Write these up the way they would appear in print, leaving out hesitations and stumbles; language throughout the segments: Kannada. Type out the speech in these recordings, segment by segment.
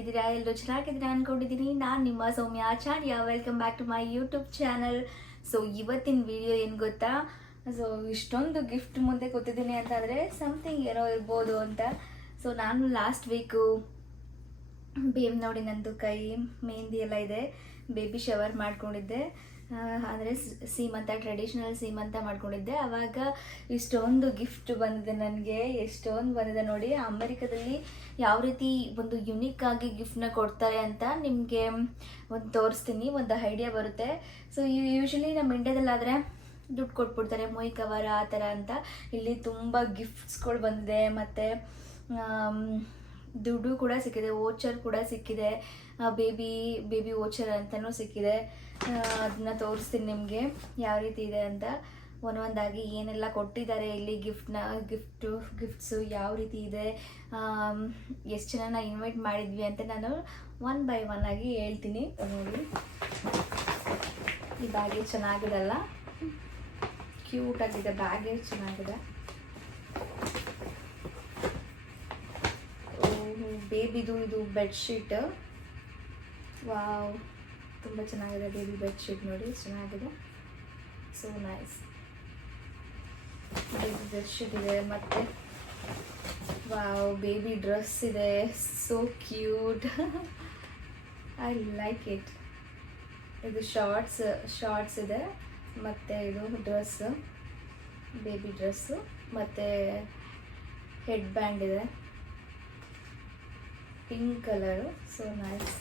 ಇದ್ದೀರಾ ಎಲ್ಲರೂ ಚೆನ್ನಾಗಿದ್ದೀರಾ ಅನ್ಕೊಂಡಿದ್ದೀನಿ. ನಾನು ನಿಮ್ಮ Soumya Acharya. Welcome back to my YouTube channel. So ಇವತ್ತಿನ ವಿಡಿಯೋ ಏನು ಗೊತ್ತಾ, ಸೊ ಇಷ್ಟೊಂದು ಗಿಫ್ಟ್ ಮುಂದೆ ಕೂತಿದ್ದೀನಿ ಅಂತಂದರೆ ಸಮಥಿಂಗ್ ಏನೋ ಇರ್ಬೋದು ಅಂತ. ಸೊ ನಾನು ಲಾಸ್ಟ್ ವೀಕು ನೋಡಿ ನಂದು ಕೈ ಮೆಹಂದಿ ಎಲ್ಲ ಇದೆ, ಬೇಬಿ ಶವರ್ ಮಾಡ್ಕೊಂಡಿದ್ದೆ. ಅಂದರೆ ಸೀಮಂತ, ಟ್ರೆಡಿಷ್ನಲ್ ಸೀಮಂತ ಮಾಡ್ಕೊಂಡಿದ್ದೆ. ಆವಾಗ ಇಷ್ಟೊಂದು ಗಿಫ್ಟ್ ಬಂದಿದೆ ನನಗೆ, ಎಷ್ಟೊಂದು ಬಂದಿದೆ ನೋಡಿ. ಅಮೆರಿಕದಲ್ಲಿ ಯಾವ ರೀತಿ ಒಂದು ಯುನಿಕ್ ಆಗಿ ಗಿಫ್ಟ್ನ ಕೊಡ್ತಾರೆ ಅಂತ ನಿಮಗೆ ಒಂದು ತೋರಿಸ್ತೀನಿ, ಒಂದು ಐಡಿಯಾ ಬರುತ್ತೆ. ಸೊ ಯೂಶ್ವಲಿ ನಮ್ಮ ಇಂಡಿಯಾದಲ್ಲಾದರೆ ದುಡ್ಡು ಕೊಟ್ಬಿಡ್ತಾರೆ, ಮೊಯ್ ಕವರ ಆ ಥರ ಅಂತ. ಇಲ್ಲಿ ತುಂಬ ಗಿಫ್ಟ್ಸ್ಗಳು ಬಂದಿದೆ, ಮತ್ತು ದುಡ್ಡು ಕೂಡ ಸಿಕ್ಕಿದೆ, ವೋಚರ್ ಕೂಡ ಸಿಕ್ಕಿದೆ, ಬೇಬಿ ವೋಚರ್ ಅಂತಲೂ ಸಿಕ್ಕಿದೆ. ಅದನ್ನ ತೋರಿಸ್ತೀನಿ ನಿಮಗೆ ಯಾವ ರೀತಿ ಇದೆ ಅಂತ. ಒಂದೊಂದಾಗಿ ಏನೆಲ್ಲ ಕೊಟ್ಟಿದ್ದಾರೆ ಇಲ್ಲಿ ಗಿಫ್ಟ್ಸು ಯಾವ ರೀತಿ ಇದೆ, ಎಷ್ಟು ಜನನ ಇನ್ವೈಟ್ ಮಾಡಿದ್ವಿ ಅಂತ ನಾನು ಒನ್ ಬೈ ಒನ್ ಆಗಿ ಹೇಳ್ತೀನಿ. ನೋಡಿ, ಈ ಬ್ಯಾಗೇಜ್ ಚೆನ್ನಾಗಿದೆಲ್ಲ, ಕ್ಯೂಟಾಗಿದೆ, ಬ್ಯಾಗೇಜ್ ಚೆನ್ನಾಗಿದೆ. ಬೇಬಿದು ಇದು ಬೆಡ್ಶೀಟ್, ವಾವ್, ತುಂಬ ಚೆನ್ನಾಗಿದೆ. ಬೇಬಿ ಬೆಡ್ಶೀಟ್ ನೋಡಿ, ಚೆನ್ನಾಗಿದೆ, ಸೋ ನೈಸ್. ಬೇಬಿ ಬೆಡ್ಶೀಟ್ ಇದೆ, ಮತ್ತು ವಾವ್, ಬೇಬಿ ಡ್ರೆಸ್ ಇದೆ, so cute, I like it. ಇದು ಶಾರ್ಟ್ಸ್ ಇದೆ, ಮತ್ತು ಇದು ಡ್ರೆಸ್ಸು, ಬೇಬಿ ಡ್ರೆಸ್ಸು, ಮತ್ತು ಹೆಡ್ ಬ್ಯಾಂಡ್ ಇದೆ, pink colour, so nice.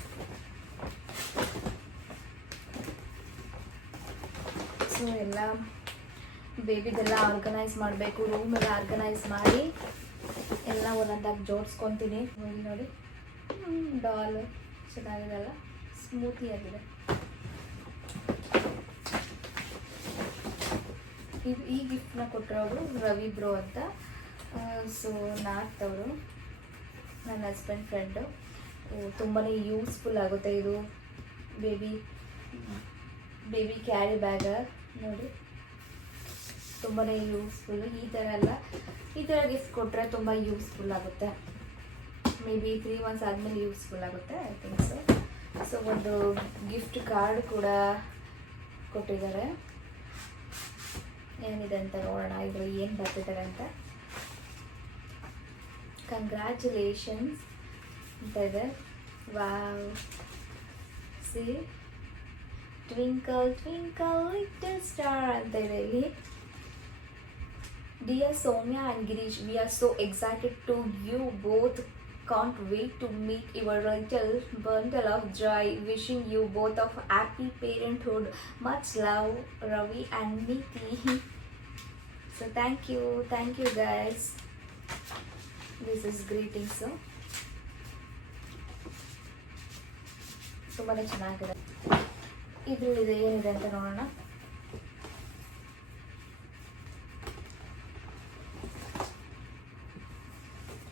So ಎಲ್ಲ ಬೇಬಿದೆಲ್ಲ ಆರ್ಗನೈಸ್ ಮಾಡಬೇಕು, ರೂಮ್ ಎಲ್ಲ ಆರ್ಗನೈಸ್ ಮಾಡಿ ಎಲ್ಲ ಒಂದೊಂದಾಗಿ ಜೋಡಿಸ್ಕೊತೀನಿ. ನೋಡಿ, ಡಾಲ್ ಚೆನ್ನಾಗಿದೆಲ್ಲ, ಸ್ಮೂತಿಯಾಗಿದೆ. ಈ ಗಿಫ್ಟ್ನ ಕೊಟ್ಟಿರೋರು ರವಿ ಬ್ರೋ ಅಂತ. ಸೊ ನಾರ್ತ್ ಅವರು, ನನ್ನ ಹಸ್ಬೆಂಡ್ ಫ್ರೆಂಡು. ತುಂಬಾ ಯೂಸ್ಫುಲ್ ಆಗುತ್ತೆ ಇದು. ಬೇಬಿ ಕ್ಯಾರಿ ಬ್ಯಾಗ ನೋಡಿ, ತುಂಬಾ ಯೂಸ್ಫುಲ್ಲು. ಈ ಥರ ಗಿಫ್ಟ್ ಕೊಟ್ಟರೆ ತುಂಬ ಯೂಸ್ಫುಲ್ ಆಗುತ್ತೆ. ಮೇ ಬಿ 3 months ಆದಮೇಲೆ ಯೂಸ್ಫುಲ್ ಆಗುತ್ತೆ, ಐ ಥಿಂಕ್ ಸೊ. ಸೊ ಒಂದು ಗಿಫ್ಟ್ ಕಾರ್ಡ್ ಕೂಡ ಕೊಟ್ಟಿದ್ದಾರೆ. ಏನಿದೆ ಅಂತ ನೋಡೋಣ, ಇದರಲ್ಲಿ ಏನು ಬರ್ತಿದ್ದಾರೆ ಅಂತ. ಕಂಗ್ರ್ಯಾಚುಲೇಷನ್ಸ್ ಅಂತ ಇದೆ. Wow, C, twinkle twinkle little star ಅಂತ ಇದೆ ಇಲ್ಲಿ. Dear Soumya and Girish, we are so excited to you both. Can't wait to meet your little bundle of joy. Wishing you both of happy parenthood. Much love, Ravi and Niti. So thank you guys. This is greetings. ತುಂಬಾ ಚೆನ್ನಾಗಿದೆ. ಇದರಲ್ಲಿದೆ, ಏನಿದೆ ಅಂತ ನೋಡೋಣ.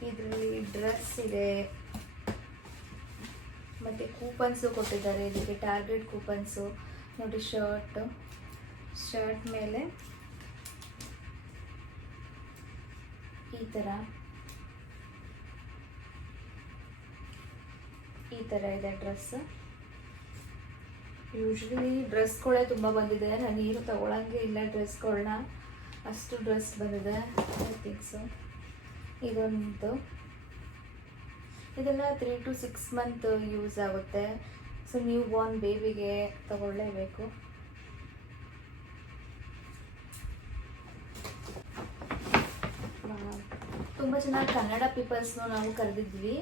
ಇದರಲ್ಲಿ ಡ್ರೆಸ್ ಇದೆ, ಮತ್ತು ಕೂಪನ್ಸು ಕೊಟ್ಟಿದ್ದಾರೆ ಇದಕ್ಕೆ, ಟಾರ್ಗೆಟ್ ಕೂಪನ್ಸು ನೋಡಿ. ಶರ್ಟ್ ಮೇಲೆ ಈ ಥರ ಇದೆ ಡ್ರೆಸ್. ಯೂಶ್ವಲಿ ಡ್ರೆಸ್ಗಳೇ ತುಂಬ ಬಂದಿದೆ, ನಾನು ಏನು ತಗೊಳಂಗೆ ಇಲ್ಲ ಡ್ರೆಸ್ಗಳನ್ನ, ಅಷ್ಟು ಡ್ರೆಸ್ ಬಂದಿದೆ, ಐ ಥಿಂಕ್ ಸೊ. ಇದೆಲ್ಲ 3 to 6 months ಯೂಸ್ ಆಗುತ್ತೆ. ಸೊ ನ್ಯೂ ಬಾರ್ನ್ ಬೇಬಿಗೆ ತಗೊಳ್ಳೇಬೇಕು. ತುಂಬ ಚೆನ್ನಾಗಿ ಕನ್ನಡ ಪೀಪಲ್ಸ್ನು ನಾವು ಕರೆದಿದ್ವಿ.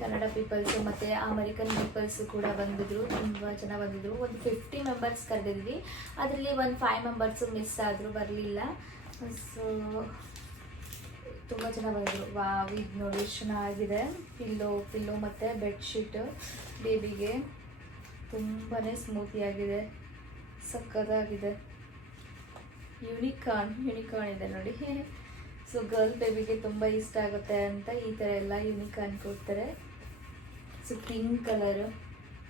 ಕನ್ನಡ ಪೀಪಲ್ಸು ಮತ್ತು ಅಮೆರಿಕನ್ ಪೀಪಲ್ಸು ಕೂಡ ಬಂದಿದ್ರು, ತುಂಬ ಜನ ಬಂದಿದ್ರು. ಒಂದು 50 members ಕರೆದಿದ್ವಿ, ಅದರಲ್ಲಿ ಒಂದು 5 members ಮಿಸ್ ಆದರು, ಬರಲಿಲ್ಲ. ಸೊ ತುಂಬ ಜನ ಬಂದಿದ್ರು. ವಾವ್, ಇದು ನೋಡಿ ಚೆನ್ನಾಗಿದೆ. ಪಿಲ್ಲೋ ಮತ್ತು ಬೆಡ್ಶೀಟ್ ಬೇಬಿಗೆ ತುಂಬಾ ಸ್ಮೂತಿಯಾಗಿದೆ, ಸಕ್ಕತ್ತಾಗಿದೆ. ಯೂನಿಕಾರ್ನ್ ಇದೆ ನೋಡಿ. ಸೊ ಗರ್ಲ್ ಬೇಬಿಗೆ ತುಂಬ ಇಷ್ಟ ಆಗುತ್ತೆ ಅಂತ ಈ ಥರ ಎಲ್ಲ ಯೂನಿಕಾರ್ನ್ ಕೊಡ್ತಾರೆ. ಸೊ ಪಿಂಕ್ ಕಲರು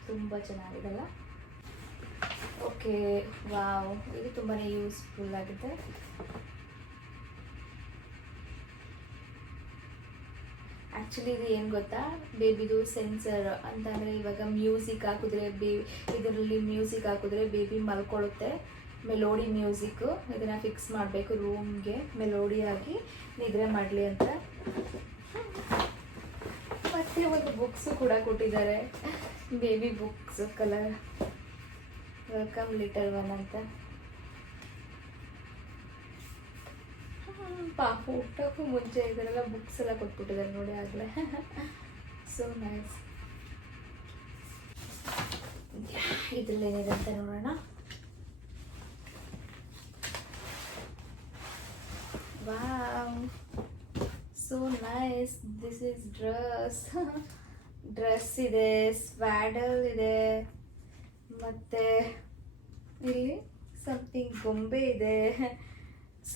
ತುಂಬ ಚೆನ್ನಾಗಿದೆಲ್ಲ. ಓಕೆ, ವಾವ್, ಇದು ತುಂಬಾ ಯೂಸ್ಫುಲ್ ಆಗಿದೆ. ಆ್ಯಕ್ಚುಲಿ ಇದು ಏನು ಗೊತ್ತಾ, ಬೇಬಿದು ಸೆನ್ಸರ್ ಅಂತಂದರೆ ಇವಾಗ ಮ್ಯೂಸಿಕ್ ಹಾಕಿದ್ರೆ ಇದರಲ್ಲಿ ಮ್ಯೂಸಿಕ್ ಹಾಕಿದ್ರೆ ಬೇಬಿ ಮಲ್ಕೊಳ್ಳುತ್ತೆ. ಮೆಲೋಡಿ ಮ್ಯೂಸಿಕ್ಕು ಇದನ್ನು ಫಿಕ್ಸ್ ಮಾಡಬೇಕು ರೂಮ್ಗೆ, ಮೆಲೋಡಿಯಾಗಿ ನಿದ್ರೆ ಮಾಡಲಿ ಅಂತ. ಮತ್ತು ಒಂದು ಬುಕ್ಸು ಕೂಡ ಕೊಟ್ಟಿದ್ದಾರೆ, baby books colour, welcome little one ಅಂತ. ಪಾಪ ಊಟಕ್ಕೂ ಮುಂಚೆ ಇದರೆಲ್ಲ ಬುಕ್ಸ್ ಎಲ್ಲ ಕೊಟ್ಬಿಟ್ಟಿದ್ದಾರೆ ನೋಡಿ ಆಗಲೇ. So nice. ಇದ್ರಲ್ಲಿ ಏನಿದೆ ಅಂತ ನೋಡೋಣ. Wow, so nice. This is dress ಇದೆ, ಸ್ವ್ಯಾಡಲ್ ಇದೆ, ಮತ್ತು ಇಲ್ಲಿ ಸಮಥಿಂಗ್ ಗೊಂಬೆ ಇದೆ,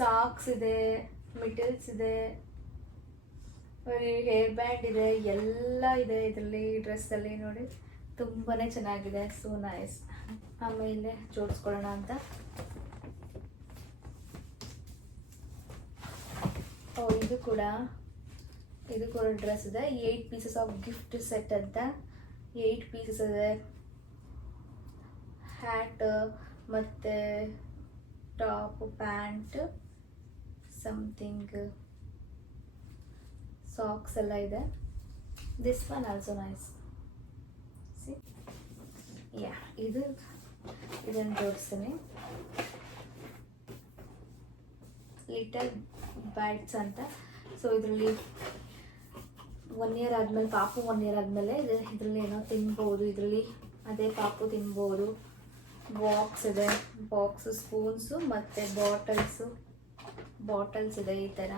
ಸಾಕ್ಸ್ ಇದೆ, ಮಿಟಲ್ಸ್ ಇದೆ, ಹೇರ್ ಬ್ಯಾಂಡ್ ಇದೆ, ಎಲ್ಲ ಇದೆ ಇದರಲ್ಲಿ ಡ್ರೆಸ್ಸಲ್ಲಿ ನೋಡಿ. ತುಂಬಾ ಚೆನ್ನಾಗಿದೆ. So nice. ಆಮೇಲೆ ಜೋಡಿಸ್ಕೊಳ್ಳೋಣ ಅಂತ. ಇದು ಕೂಡ ಡ್ರೆಸ್ ಇದೆ. 8 ಪೀಸಸ್ ಆಫ್ ಗಿಫ್ಟ್ ಸೆಟ್ ಅಂತ 8 ಪೀಸಸ್ ಇದೆ. ಹ್ಯಾಟ್ ಮತ್ತು ಟಾಪ್, ಪ್ಯಾಂಟ್, ಸಮಥಿಂಗ್ ಸಾಕ್ಸ್ ಎಲ್ಲ ಇದೆ. This one also nice. See, ya, ಇದನ್ನು ಜೋಡಿಸ್ತೀನಿ. ಲಿಟಲ್ ಬೈಟ್ಸ್ ಅಂತ. ಸೊ ಇದರಲ್ಲಿ 1 ಇಯರ್ ಆದಮೇಲೆ, ಪಾಪು 1 ಇಯರ್ ಆದಮೇಲೆ ಇದರಲ್ಲಿ ಏನೋ ತಿನ್ಬೋದು. ಇದರಲ್ಲಿ ಅದೇ ಪಾಪು ತಿನ್ಬೋದು. ಬಾಕ್ಸ್ ಇದೆ, ಬಾಕ್ಸು, ಸ್ಪೂನ್ಸು ಮತ್ತು ಬಾಟಲ್ಸ್ ಇದೆ ಈ ಥರ.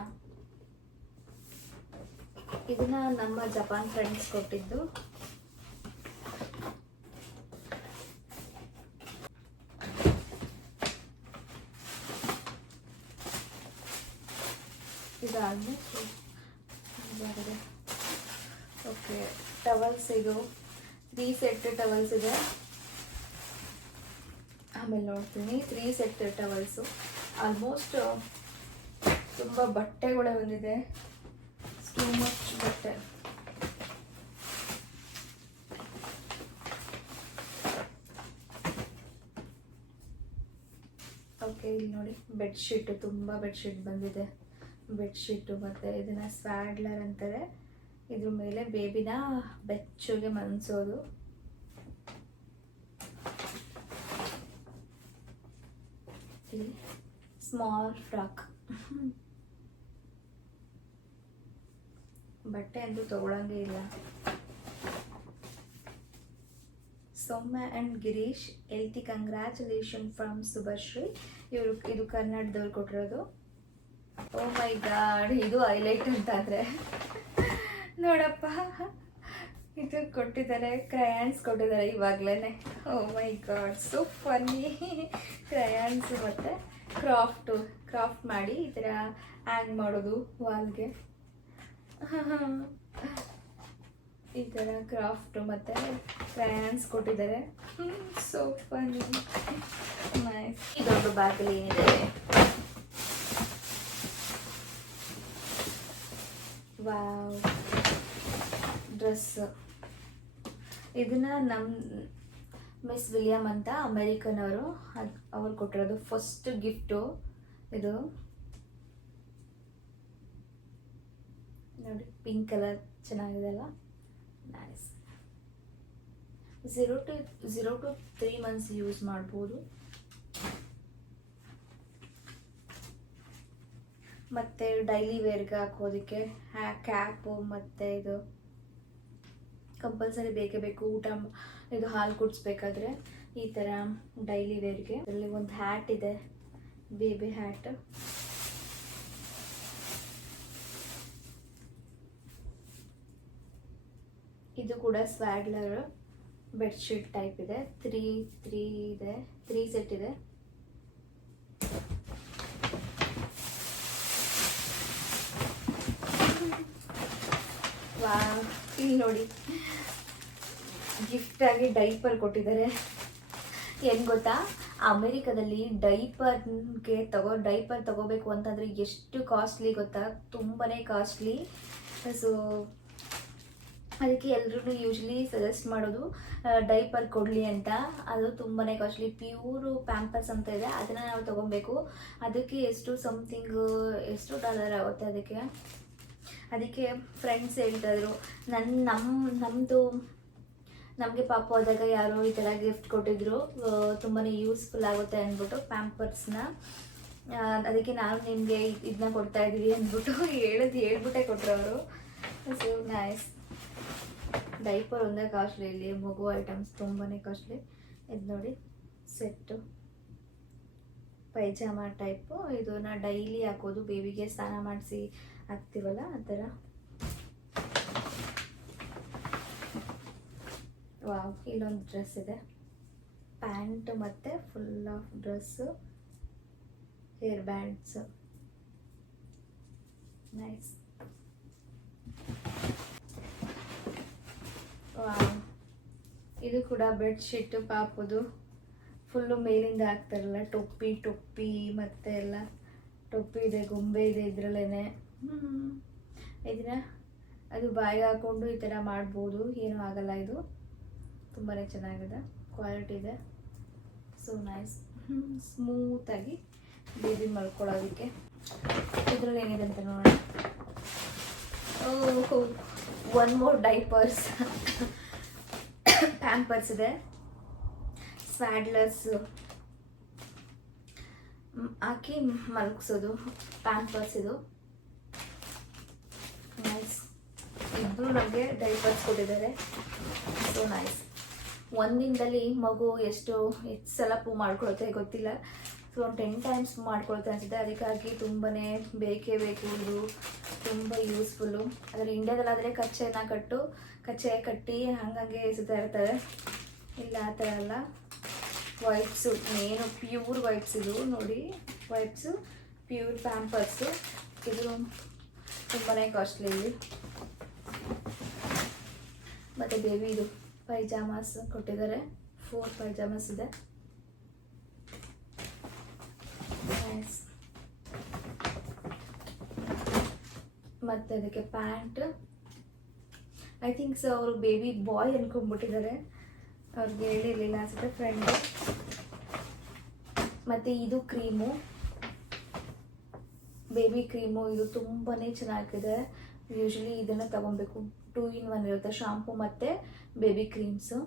ಇದನ್ನ ನಮ್ಮ ಜಪಾನ್ ಫ್ರೆಂಡ್ಸ್ ಕೊಟ್ಟಿದ್ದು. ಇದಾದ್ಮೇಲೆ ಓಕೆ, ಟವಲ್ಸ್, ಇದು 3 ಸೆಟ್ ಟವಲ್ಸ್ ಇದೆ. ಆಮೇಲೆ ನೋಡ್ತೀನಿ. 3 ಸೆಟ್ ಟವಲ್ಸು. ಆಲ್ಮೋಸ್ಟ್ ತುಂಬ ಬಟ್ಟೆಗಳೇ ಬಂದಿದೆ. ಟೂ ಮಚ್ ಬಟ್ಟೆ. ಓಕೆ, ಇಲ್ಲಿ ನೋಡಿ ಬೆಡ್ಶೀಟು, ತುಂಬ ಬೆಡ್ಶೀಟ್ ಬಂದಿದೆ. ಬೆಡ್ಶೀಟು ಮತ್ತು ಇದನ್ನು ಸ್ವ್ಯಾಡ್ಲರ್ ಅಂತಾರೆ. ಇದ್ರ ಮೇಲೆ ಬೇಬಿನ ಬೆಚ್ಚಗೆ ಮನ್ಸೋದು. ಇಲ್ಲಿ ಸ್ಮಾಲ್ ಫ್ರಾಕ್. ಬಟ್ಟೆ ಅಂತೂ ತಗೊಳಂಗೇ ಇಲ್ಲ. Soumya and Girish healthy congratulation from Shubhashree. ಇದು ಕನ್ನಡದವ್ರು ಕೊಟ್ಟಿರೋದು. ಓ ಮೈ ಗಾಡ್, ಇದು ಹೈಲೈಟ್ ಅಂತಾದರೆ ನೋಡಪ್ಪ, ಇದು ಕೊಟ್ಟಿದ್ದಾರೆ, ಕ್ರಯಾನ್ಸ್ ಕೊಟ್ಟಿದ್ದಾರೆ ಇವಾಗಲೇ. ಓ ಮೈ ಗಾಡ್, ಸೋ ಫನ್ನಿ. ಕ್ರಯಾನ್ಸು ಮತ್ತು ಕ್ರಾಫ್ಟ್ ಮಾಡಿ ಈ ಥರ ಹ್ಯಾಂಗ್ ಮಾಡೋದು ವಾಲ್ಗೆ. ಈ ಥರ ಕ್ರಾಫ್ಟು ಮತ್ತು ಕ್ರಯಾನ್ಸ್ ಕೊಟ್ಟಿದ್ದಾರೆ. So funny, nice. ಈ ದೊಡ್ಡ ಬ್ಯಾಗಲ್ಲಿ ಏನಿದೆ, ವಾವ್, ಡ್ರೆಸ್. ಇದನ್ನ ನಮ್ಮ ಮಿಸ್ ವಿಲಿಯಮ್ ಅಂತ ಅಮೇರಿಕನ್ ಅವ್ರು ಕೊಟ್ಟಿರೋದು ಫಸ್ಟ್ ಗಿಫ್ಟು. ಇದು ನೋಡಿ, ಪಿಂಕ್ ಕಲರ್ ಚೆನ್ನಾಗಿದೆ ಅಲ್ಲ, ನೈಸ್. 0 to 3 months ಯೂಸ್ ಮಾಡ್ಬೋದು. ಮತ್ತು ಡೈಲಿ ವೇರ್ಗೆ ಹಾಕೋದಕ್ಕೆ ಕ್ಯಾಪು, ಮತ್ತು ಇದು ಕಂಪಲ್ಸರಿ ಬೇಕೇ ಬೇಕು. ಇದು ಹಾಲು ಕುಡಿಸ್ಬೇಕಾದ್ರೆ ಈ ಥರ ಡೈಲಿ ವೇರ್ಗೆ. ಇದರಲ್ಲಿ ಒಂದು ಹ್ಯಾಟ್ ಇದೆ, ಬೇಬಿ ಹ್ಯಾಟ್. ಇದು ಕೂಡ ಸ್ವ್ಯಾಡ್ಲರ್ ಬೆಡ್ಶೀಟ್ ಟೈಪ್ ಇದೆ. 3 ಸೆಟ್ ಇದೆ. ವಾವ್, ಇಲ್ಲಿ ನೋಡಿ, ಗಿಫ್ಟಾಗಿ ಡೈಪರ್ ಕೊಟ್ಟಿದ್ದಾರೆ. ಏನು ಗೊತ್ತಾ, ಅಮೇರಿಕಾದಲ್ಲಿ ಡೈಪರ್ ತಗೋಬೇಕು ಅಂತಂದರೆ ಎಷ್ಟು ಕಾಸ್ಟ್ಲಿ ಗೊತ್ತಾ, ತುಂಬಾ ಕಾಸ್ಟ್ಲಿ. ಸೊ ಅದಕ್ಕೆ ಎಲ್ಲರೂ ಯೂಶ್ವಲಿ ಸಜೆಸ್ಟ್ ಮಾಡೋದು ಡೈಪರ್ ಕೊಡಲಿ ಅಂತ. ಅದು ತುಂಬಾ ಕಾಸ್ಟ್ಲಿ, ಪ್ಯೂರು ಪ್ಯಾಂಪರ್ಸ್ ಅಂತ ಇದೆ, ಅದನ್ನು ನಾವು ತೊಗೊಬೇಕು. ಅದಕ್ಕೆ ಎಷ್ಟು ಡಾಲರ್ ಆಗುತ್ತೆ ಅದಕ್ಕೆ ಫ್ರೆಂಡ್ಸ್ ಹೇಳ್ತಾಯಿದ್ರು, ನಮಗೆ ಪಾಪ ಹೋದಾಗ ಯಾರೋ ಈ ಥರ ಗಿಫ್ಟ್ ಕೊಟ್ಟಿದ್ರು, ತುಂಬಾ ಯೂಸ್ಫುಲ್ ಆಗುತ್ತೆ ಅಂದ್ಬಿಟ್ಟು ಪ್ಯಾಂಪರ್ಸ್ನ. ಅದಕ್ಕೆ ನಾನು ನಿಮಗೆ ಇದನ್ನ ಕೊಡ್ತಾ ಇದ್ದೀವಿ ಅಂದ್ಬಿಟ್ಟು ಹೇಳ್ಬಿಟ್ಟೆ ಕೊಟ್ಟರು ಅವರು. So nice. ಡೈಪರ್ ಒಂದೇ ಕಾಸ್ಟ್ಲಿ, ಇಲ್ಲಿ ಮಗು ಐಟಮ್ಸ್ ತುಂಬಾ ಕಾಸ್ಟ್ಲಿ. ಇದು ನೋಡಿ ಸೆಟ್ಟು, ಪೈಜಾಮ ಟೈಪು, ಇದನ್ನ ಡೈಲಿ ಹಾಕೋದು, ಬೇಬಿಗೆ ಸ್ನಾನ ಮಾಡಿಸಿ ಹಾಕ್ತೀವಲ್ಲ ಆ ಥರ. ವಾವ್, ಇಲ್ಲೊಂದು ಡ್ರೆಸ್ ಇದೆ, ಪ್ಯಾಂಟ್ ಮತ್ತು full of dress, hair bands, nice. Wow, ಇದು ಕೂಡ ಬೆಡ್ಶೀಟು ಪಾಪುದು, ಫುಲ್ಲು ಮೇಲಿಂದ ಹಾಕ್ತಾರಲ್ಲ ಟೊಪ್ಪಿ ಮತ್ತು ಎಲ್ಲ ಟೊಪ್ಪಿ ಇದೆ, ಗೊಂಬೆ ಇದೆ ಇದರಲ್ಲೇ. ಇದನ್ನ ಅದು ಬಾಯಿಗೆ ಹಾಕ್ಕೊಂಡು ಈ ಥರ ಮಾಡ್ಬೋದು, ಏನೂ ಆಗಲ್ಲ. ಇದು ತುಂಬಾ ಚೆನ್ನಾಗಿದೆ, ಕ್ವಾಲಿಟಿ ಇದೆ. ಸೊ ನೈಸ್, ಸ್ಮೂತಾಗಿ ಬೇಬಿ ಮಲ್ಕೊಳ್ಳೋದಕ್ಕೆ. ಇದರಲ್ಲಿ ಏನಿದೆ ಅಂತ ನೋಡೋಣ. ಒನ್ ಮೋರ್ ಡೈಪರ್ಸ್, ಪ್ಯಾಂಪರ್ಸ್ ಇದೆ, ಸ್ವ್ಯಾಡ್ಲರ್ಸ್ ಹಾಕಿ ಮಲಗಿಸೋದು ಪ್ಯಾಂಪರ್ಸ್. ಇದು ನೈಸ್. ಇಬ್ಬರು ನಮಗೆ ಡೈಪರ್ಸ್ ಕೊಟ್ಟಿದ್ದಾರೆ. So nice. ಒಂದಿನದಲ್ಲಿ ಮಗು ಎಷ್ಟು ಸಲ ಪೂ ಮಾಡ್ಕೊಳುತ್ತೆ ಗೊತ್ತಿಲ್ಲ. ಸೊ ಒಂದು 10 times ಮಾಡ್ಕೊಳ್ತಾ ಅನಿಸುತ್ತೆ. ಅದಕ್ಕಾಗಿ ತುಂಬಾ ಬೇಕೇ ಬೇಕು. ಇದು ತುಂಬ ಯೂಸ್ಫುಲ್ಲು. ಅದರ ಇಂಡಿಯಾದಲ್ಲಾದರೆ ಕಚ್ಚೆ ಕಟ್ಟಿ ಹಂಗಾಗಿ ಎಸಿತಾ ಇರ್ತಾರೆ. ಇಲ್ಲ ಆ ಥರ ಅಲ್ಲ, ವೈಪ್ಸು ಮೇನು ಪ್ಯೂರ್ ವೈಪ್ಸ್. ಇದು ನೋಡಿ ವೈಪ್ಸು, ಪ್ಯೂರ್ ಪ್ಯಾಂಪರ್ಸು. ಇದು ತುಂಬಾ ಕಾಸ್ಟ್ಲಿ ಇಲ್ಲಿ. ಮತ್ತು ಬೇಬಿ ಇದು ಪೈಜಾಮಾಸ್ ಕೊಟ್ಟಿದ್ದಾರೆ, 4 ಪೈಜಾಮಾಸ್ ಇದೆ. ನೈಸ್. ಮತ್ತು ಅದಕ್ಕೆ ಪ್ಯಾಂಟ್, ಐ ಥಿಂಕ್ ಸೊ ಅವರು ಬೇಬಿ ಬಾಯ್ ಅಂದ್ಕೊಂಡ್ಬಿಟ್ಟಿದ್ದಾರೆ, ಅವ್ರಿಗೆ ಹೇಳಿರಲಿಲ್ಲ ಅನ್ಸುತ್ತೆ ಫ್ರೆಂಡು. ಮತ್ತು ಇದು ಕ್ರೀಮು, ಬೇಬಿ ಕ್ರೀಮು. ಇದು ತುಂಬಾ ಚೆನ್ನಾಗಿದೆ. ಯೂಶ್ವಲಿ ಇದನ್ನು ತಗೊಬೇಕು, 2 in 1 ಇರುತ್ತೆ, ಶಾಂಪು ಮತ್ತು ಬೇಬಿ ಕ್ರೀಮ್ಸು.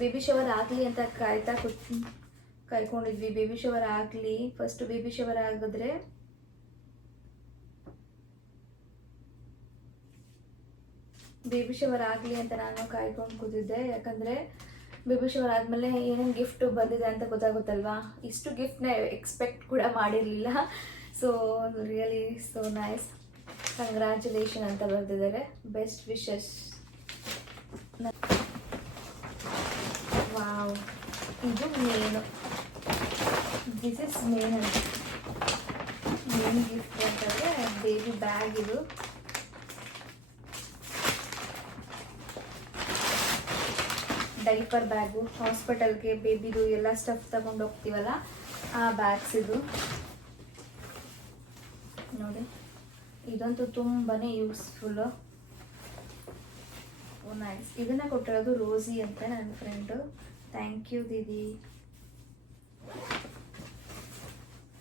ಬೇಬಿ ಶವರ್ ಆಗಲಿ ಅಂತ ಕಾಯ್ಕೊಂಡಿದ್ವಿ. ಬೇಬಿ ಶವರ್ ಆಗಲಿ, ಫಸ್ಟ್ ಬೇಬಿ ಶವರ್ ಆಗಿದ್ರೆ ಅಂತ ನಾನು ಕಾಯ್ಕೊಂಡು ಕೂತಿದ್ದೆ. ಯಾಕಂದರೆ ಬೇಬಿ ಶವರ್ ಆದಮೇಲೆ ಏನೇನು ಗಿಫ್ಟ್ ಬಂದಿದೆ ಅಂತ ಗೊತ್ತಾಗುತ್ತಲ್ವಾ. ಇಷ್ಟು ಗಿಫ್ಟ್ನ ಎಕ್ಸ್ಪೆಕ್ಟ್ ಕೂಡ ಮಾಡಿರಲಿಲ್ಲ. So really so nice. Congratulation ಅಂತ ಬರ್ತಿದ್ದಾರೆ, ಬೆಸ್ಟ್ ವಿಶಸ್. ವಾವ್, ಇದು main, this is main gift ಅಂತಂದರೆ ಬೇಬಿ ಬ್ಯಾಗ್. ಇದು ಡೈಪರ್ ಬ್ಯಾಗು, ಹಾಸ್ಪಿಟಲ್ಗೆ ಬೇಬಿದು ಎಲ್ಲ ಸ್ಟಫ್ ತಗೊಂಡು ಹೋಗ್ತೀವಲ್ಲ ಆ ಬ್ಯಾಗ್ಸ್. ಇದು ನೋಡಿ, ಇದಂತೂ ತುಂಬಾ ಯೂಸ್ಫುಲ್ಲು. ಓ ನೈಸ್. ಇದನ್ನು ಕೊಟ್ಟಿರೋದು ರೋಸಿ ಅಂತ ನನ್ನ ಫ್ರೆಂಡು. Thank you Didi.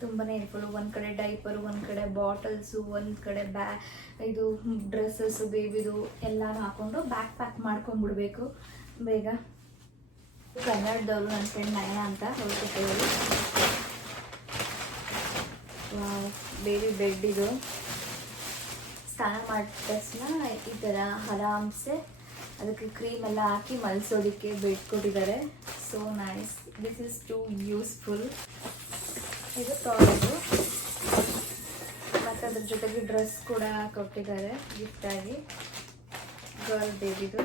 ತುಂಬಾ ಹೆಲ್ಪ್ಫುಲ್ಲು. ಒಂದು ಕಡೆ ಡೈಪರು, ಒಂದು ಕಡೆ ಬಾಟಲ್ಸು, ಒಂದು ಕಡೆ ಇದು ಡ್ರೆಸ್ಸಸ್ಸು ಬೇಬಿದು ಎಲ್ಲನೂ ಹಾಕ್ಕೊಂಡು ಬ್ಯಾಗ್ ಪ್ಯಾಕ್ ಮಾಡ್ಕೊಂಡ್ಬಿಡ್ಬೇಕು ಬೇಗ. ಕನ್ನಡದವರು ನನ್ನ ಫ್ರೆಂಡ್ ನಯನ ಅಂತ ಹೋಗ್ತಿದ್ದೇವೆ. Baby bed. ಇದು ಸ್ನಾನ ಮಾಡಿದ ತಕ್ಷಣ ಈ ಥರ ಆರಾಮ್ಸೆ ಅದಕ್ಕೆ ಕ್ರೀಮ್ ಎಲ್ಲ ಹಾಕಿ ಮಲಿಸೋದಕ್ಕೆ ಬೆಡ್ ಕೊಟ್ಟಿದ್ದಾರೆ. So nice, this is too useful. ಇದು ಟಾಯ್ಲೆಟು, ಮತ್ತು ಅದ್ರ ಜೊತೆಗೆ ಡ್ರೆಸ್ ಕೂಡ ಕೊಟ್ಟಿದ್ದಾರೆ ಗಿಫ್ಟಾಗಿ, ಗರ್ಲ್ ಬೇಬಿದು.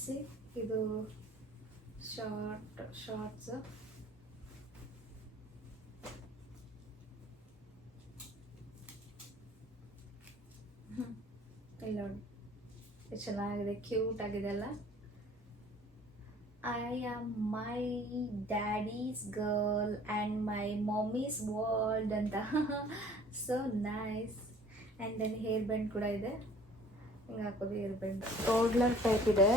ಸಿ, ಇದು ಶಾರ್ಟ್ಸ್. ಇಲ್ಲ ನೋಡಿ, ಚೆನ್ನಾಗಿದೆ, ಕ್ಯೂಟ್ ಆಗಿದೆ ಅಲ್ಲ. I am my daddy's girl and my mummy's world ಅಂತ. So nice. And then hair band ಕೂಡ ಇದೆ, ಹಿಂಗೆ ಹಾಕೋದು ಹೇರ್ ಬ್ಯಾಂಡ್. ಟೋಡ್ಲರ್ ಟೈಪ್ ಇದೆ,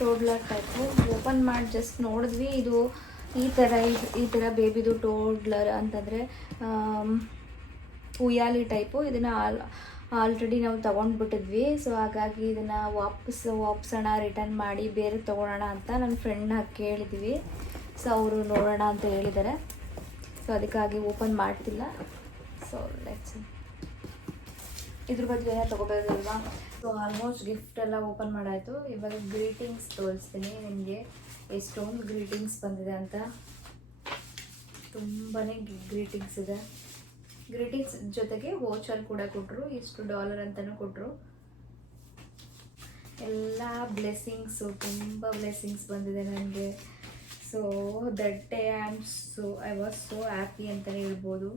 ಟೋಡ್ಲರ್ ಟೈಪು. ಓಪನ್ ಮಾಡಿ ಜಸ್ಟ್ ನೋಡಿದ್ವಿ, ಇದು ಈ ಥರ ಬೇಬಿದು ಟೋಡ್ಲರ್ ಅಂತಂದರೆ ಉಯ್ಯಾಲಿ ಟೈಪು. ಇದನ್ನು ಆಲ್ರೆಡಿ ನಾವು ತೊಗೊಂಡ್ಬಿಟ್ಟಿದ್ವಿ. ಸೊ ಹಾಗಾಗಿ ಇದನ್ನು ವಾಪಸೋಣ, ರಿಟರ್ನ್ ಮಾಡಿ ಬೇರೆ ತೊಗೊಳೋಣ ಅಂತ ನನ್ನ ಫ್ರೆಂಡ್ನ ಕೇಳಿದ್ವಿ. ಸೊ ಅವರು ನೋಡೋಣ ಅಂತ ಹೇಳಿದ್ದಾರೆ. ಸೊ ಅದಕ್ಕಾಗಿ ಓಪನ್ ಮಾಡ್ತಿಲ್ಲ. ಸೊ ಲೆಟ್ಸ್ ಇದ್ರ ಬಗ್ಗೆ ಏನೋ ತೊಗೋಬೇಕಲ್ವಾ. ಸೊ ಆಲ್ಮೋಸ್ಟ್ ಗಿಫ್ಟ್ ಎಲ್ಲ ಓಪನ್ ಮಾಡಾಯಿತು. ಇವಾಗ ಗ್ರೀಟಿಂಗ್ಸ್ ತೋರಿಸ್ತೀನಿ ನಿಮಗೆ, ಎಷ್ಟೊಂದು ಗ್ರೀಟಿಂಗ್ಸ್ ಬಂದಿದೆ ಅಂತ. ತುಂಬಾ ಗ್ರೀಟಿಂಗ್ಸ್ ಇದೆ. ಗ್ರೀಟಿಂಗ್ಸ್ ಜೊತೆಗೆ ವೋಚರ್ ಕೂಡ ಕೊಟ್ಟರು, ಇಷ್ಟು $, ಅಂತಲೂ ಕೊಟ್ಟರು. ಎಲ್ಲ ಬ್ಲೆಸ್ಸಿಂಗ್ಸು, ತುಂಬ ಬ್ಲೆಸ್ಸಿಂಗ್ಸ್ ಬಂದಿದೆ ನನಗೆ. So that day I was so happy ಅಂತಲೇ ಹೇಳ್ಬೋದು.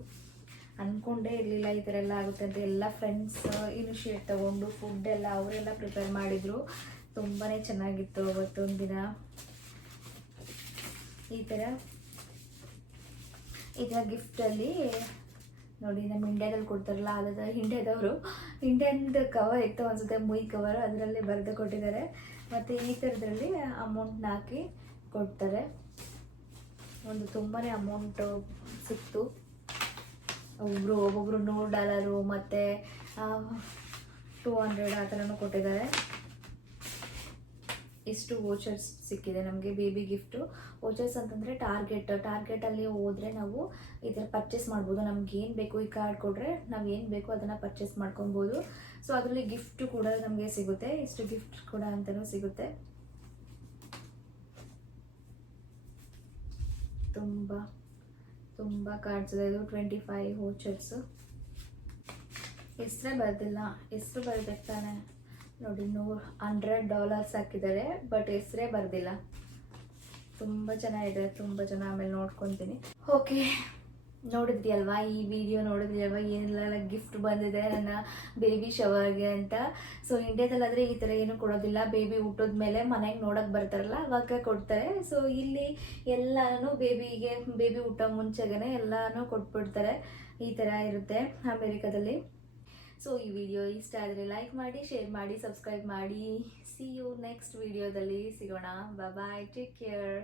ಅಂದ್ಕೊಂಡೇ ಇರಲಿಲ್ಲ ಈ ಥರ ಎಲ್ಲ ಆಗುತ್ತೆ ಅಂತ. ಎಲ್ಲ ಫ್ರೆಂಡ್ಸ್ ಇನಿಷಿಯೇಟ್ ತೊಗೊಂಡು ಫುಡ್ ಎಲ್ಲ ಅವರೆಲ್ಲ ಪ್ರಿಪೇರ್ ಮಾಡಿದರು. ತುಂಬಾ ಚೆನ್ನಾಗಿತ್ತು ಅವತ್ತೊಂದು ದಿನ. ಈ ಥರ ಗಿಫ್ಟಲ್ಲಿ ನೋಡಿ, ನಮ್ಮ ಇಂಡಿಯಾದಲ್ಲಿ ಕೊಡ್ತಾರಲ್ಲ, ಅದಾದ ಇಂಡಿಯನ್ದು ಕವರ್ ಇತ್ತು ಅನಿಸುತ್ತೆ, ಮುಯ್ ಕವರ್, ಅದರಲ್ಲಿ ಬರೆದು ಕೊಟ್ಟಿದ್ದಾರೆ. ಮತ್ತು ಈ ಥರದ್ರಲ್ಲಿ ಅಮೌಂಟ್ನ ಹಾಕಿ ಕೊಡ್ತಾರೆ. ಒಂದು ತುಂಬಾ ಅಮೌಂಟು ಸಿಕ್ತು. ಒಬ್ಬೊಬ್ಬರು $100 ಮತ್ತು 200 ಆ ಥರನೂ ಕೊಟ್ಟಿದ್ದಾರೆ. ಇಷ್ಟು ವೋಚರ್ಸ್ ಸಿಕ್ಕಿದೆ ನಮಗೆ ಬೇಬಿ ಗಿಫ್ಟು. ವೋಚರ್ಸ್ ಅಂತಂದರೆ ಟಾರ್ಗೆಟಲ್ಲಿ ಹೋದರೆ ನಾವು ಈ ಥರ ಪರ್ಚೇಸ್ ಮಾಡ್ಬೋದು. ನಮ್ಗೆ ಏನು ಬೇಕು, ಈ ಕಾರ್ಡ್ ಕೊಟ್ಟರೆ ನಾವು ಏನು ಬೇಕೋ ಅದನ್ನು ಪರ್ಚೇಸ್ ಮಾಡ್ಕೊಬೋದು. ಸೊ ಅದರಲ್ಲಿ ಗಿಫ್ಟು ಕೂಡ ನಮಗೆ ಸಿಗುತ್ತೆ, ಇಷ್ಟು ಗಿಫ್ಟ್ ಕೂಡ ಅಂತಲೂ ಸಿಗುತ್ತೆ. ತುಂಬ ಕಾರ್ಡ್ಸ್ ಇದೆ. ಇದು 25 ವೋಚರ್ಸು. ಹೆಸರೇ ಬರ್ದಿಲ್ಲ, ಹೆಸರು ಬರಬೇಕು ತಾನೆ. ನೋಡಿ, $100 ಹಾಕಿದ್ದಾರೆ, ಬಟ್ ಹೆಸರೇ ಬರ್ದಿಲ್ಲ. ತುಂಬ ಚೆನ್ನಾಗಿದೆ, ತುಂಬ ಚೆನ್ನಾಗಿ ಆಮೇಲೆ ನೋಡ್ಕೊತೀನಿ. ಓಕೆ, ನೋಡಿದ್ರಿ ಅಲ್ವಾ, ಈ ವಿಡಿಯೋ ನೋಡಿದ್ರಿ ಅಲ್ವಾ, ಏನೆಲ್ಲ ಗಿಫ್ಟ್ ಬಂದಿದೆ ನನ್ನ ಬೇಬಿ ಶವರ್ಗೆ ಅಂತ. ಸೊ ಇಂಡಿಯಾದಲ್ಲಾದರೆ ಈ ಥರ ಏನೂ ಕೊಡೋದಿಲ್ಲ. ಬೇಬಿ ಹುಟ್ಟಿದ ಮೇಲೆ ಮನೆಗೆ ನೋಡೋಕ್ಕೆ ಬರ್ತಾರಲ್ಲ, ಅವಾಗ ಕೊಡ್ತಾರೆ. ಸೊ ಇಲ್ಲಿ ಎಲ್ಲನೂ ಬೇಬಿ ಹುಟ್ಟೋ ಮುಂಚೆಗೇ ಎಲ್ಲನೂ ಕೊಟ್ಬಿಡ್ತಾರೆ. ಈ ಥರ ಇರುತ್ತೆ ಅಮೇರಿಕಾದಲ್ಲಿ. ಸೊ ಈ ವಿಡಿಯೋ ಇಷ್ಟ ಆದರೆ ಲೈಕ್ ಮಾಡಿ, ಶೇರ್ ಮಾಡಿ, ಸಬ್ಸ್ಕ್ರೈಬ್ ಮಾಡಿ. ಸಿ ಯು ನೆಕ್ಸ್ಟ್ ವಿಡಿಯೋದಲ್ಲಿ ಸಿಗೋಣ. ಬಾಯ್, ಟೇಕ್ ಕೇರ್.